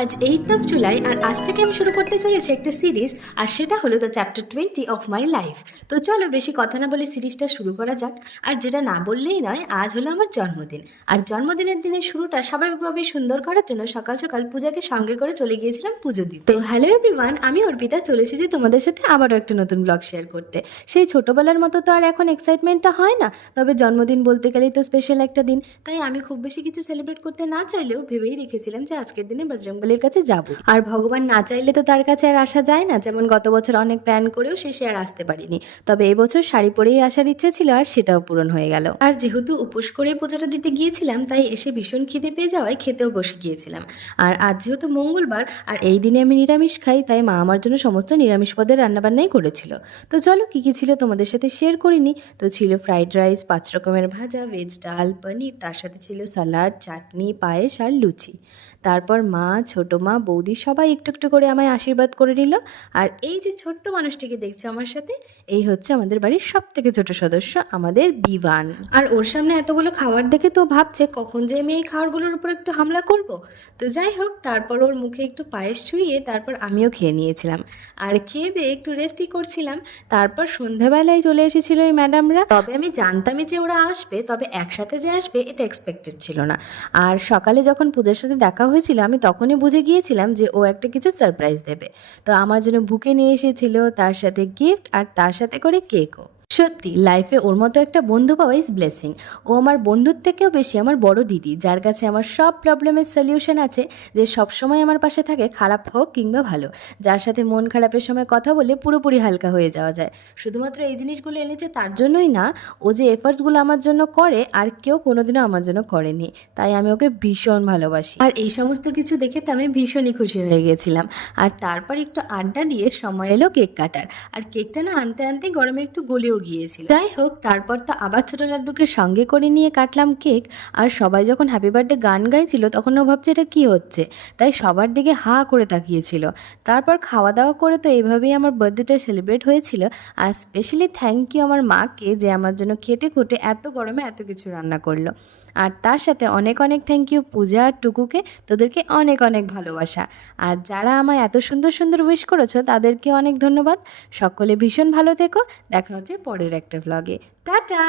আজ 8th জুলাই আর আজ থেকে আমি শুরু করতে চলেছি একটা সিরিজ। আর সেটা হলো the chapter 20 of my life. তো চলো বেশি কথা না বলে সিরিজটা শুরু করা যাক। আর যেটা না বললেই নয়, আজ হলো আমার জন্মদিন। আর জন্মদিনের দিনের শুরুটা স্বাভাবিকভাবে সুন্দর করার জন্য সকাল সকাল পূজাকে সঙ্গে করে চলে গিয়েছিলাম পুজো দিতে। তো হ্যালো এভরিওয়ান, আমি অর্পিতা চলে এসেছি তোমাদের সাথে আবারও একটা নতুন ব্লগ শেয়ার করতে। সেই ছোটোবেলার মতো তো আর এখন এক্সাইটমেন্টটা হয় না, তবে জন্মদিন বলতে গেলেই তো স্পেশাল একটা দিন। তাই আমি খুব বেশি কিছু সেলিব্রেট করতে না চাইলেও ভেবেই রেখেছিলাম যে আজকের দিনে বজরংবলীর কাছে যাব। আর ভগবান না চাইলে তো তার কাছে আর আসা যায় না। যেমন গত বছর অনেক প্ল্যান করেও শেষে আর আসতে পারিনি, তবে এবছর শাড়ি পরেই আসার ইচ্ছে ছিল আর সেটাও পূরণ হয়ে গেল। আর যেহেতু উপোস করে পুজোটা দিতে গিয়েছিলাম, তাই এসে ভীষণ খিদে পেয়ে যাওয়ায় খেতেও বসে গিয়েছিলাম। আর আজ যেহেতু মঙ্গলবার আর এই দিনে আমি নিরামিষ খাই, তাই মা আমার জন্য সমস্ত নিরামিষ পদের রান্নাবান্নাই করেছিল। তো চলো কী কী ছিল তোমাদের সাথে শেয়ার করিনি। তো ছিল ফ্রাইড রাইস, 5 রকমের ভাজা, ভেজ ডাল, পনির, তার সাথে ছিল স্যালাড, চাটনি, পায়েস আর লুচি। তারপর মা, ছোটো মা, বৌদি সবাই একটু একটু করে আমায় আশীর্বাদ করে নিল। আর এই যে ছোট্ট মানুষটিকে দেখছো আমার সাথে, এই হচ্ছে আমাদের বাড়ির সব থেকে ছোটো সদস্য, আমাদের বিভান। আর ওর সামনে এতগুলো খাবার দেখে তো ভাবছে কখন যে আমি এই খাবারগুলোর উপর একটু হামলা করব। তো যাই হোক, তারপর ওর মুখে একটু পায়েস ছুঁয়ে তারপর আমিও খেয়ে নিয়েছিলাম। আর খেয়ে দিয়ে একটু রেস্টই করছিলাম। তারপর সন্ধ্যাবেলায় চলে এসেছিল এই ম্যাডামরা। তবে আমি জানতামই যে ওরা আসবে, তবে একসাথে যে আসবে এটা এক্সপেক্টেড ছিল না। আর সকালে যখন পূজার সাথে দেখা হয়েছিল, আমি তখনই বুঝে গিয়েছিলাম যে ও একটা কিছু সারপ্রাইজ দেবে। তো আমার জন্য বুকে নিয়ে এসেছিল, তার সাথে গিফট আর তার সাথে করে কেকও। সত্যি লাইফে ওর মতো একটা বন্ধু পাওয়া ইজ ব্লেসিং। ও আমার বন্ধুর থেকেও বেশি আমার বড় দিদি, যার কাছে আমার সব প্রবলেমের সলিউশন আছে, যে সবসময় আমার পাশে থাকে, খারাপ হোক কিংবা ভালো। যার সাথে মন খারাপের সময় কথা বলে পুরোপুরি হালকা হয়ে যাওয়া যায়। শুধুমাত্র এই জিনিসগুলো এনেছে তার জন্যই না, ও যে এফার্টসগুলো আমার জন্য করে আর কেউ কোনোদিনও আমার জন্য করেনি। তাই আমি ওকে ভীষণ ভালোবাসি। আর এই সমস্ত কিছু দেখে তো আমি ভীষণই খুশি হয়ে গেছিলাম। আর তারপর একটু আড্ডা দিয়ে সময় এলো কেক কাটার। আর কেকটা না আনতে আনতে গরমে একটু গলেও গিয়েছিল। যাই হোক, তারপর তো আবার ছোট লাড্ডুকে সঙ্গে করে নিয়ে কাটলাম কেক। আর সবাই যখন হ্যাপি বার্থডে গান গাইছিল, তখন ও ভাবছে এটা কী হচ্ছে, তাই সবার দিকে হা করে তাকিয়েছিল। তারপর খাওয়া দাওয়া করে তো এইভাবেই আমার বার্থডেটা সেলিব্রেট হয়েছিল। আর স্পেশালি থ্যাংক ইউ আমার মাকে, যে আমার জন্য কেটে কুটে এত গরমে এত কিছু রান্না করলো। আর তার সাথে অনেক অনেক থ্যাংক ইউ পূজা আর টুকুকে, তোদেরকে অনেক অনেক ভালোবাসা। আর যারা আমায় এত সুন্দর সুন্দর উইশ করেছো তাদেরকে অনেক ধন্যবাদ। সকলে ভীষণ ভালো থেকো। দেখা হচ্ছে পরের একটা ব্লগে। টাটা।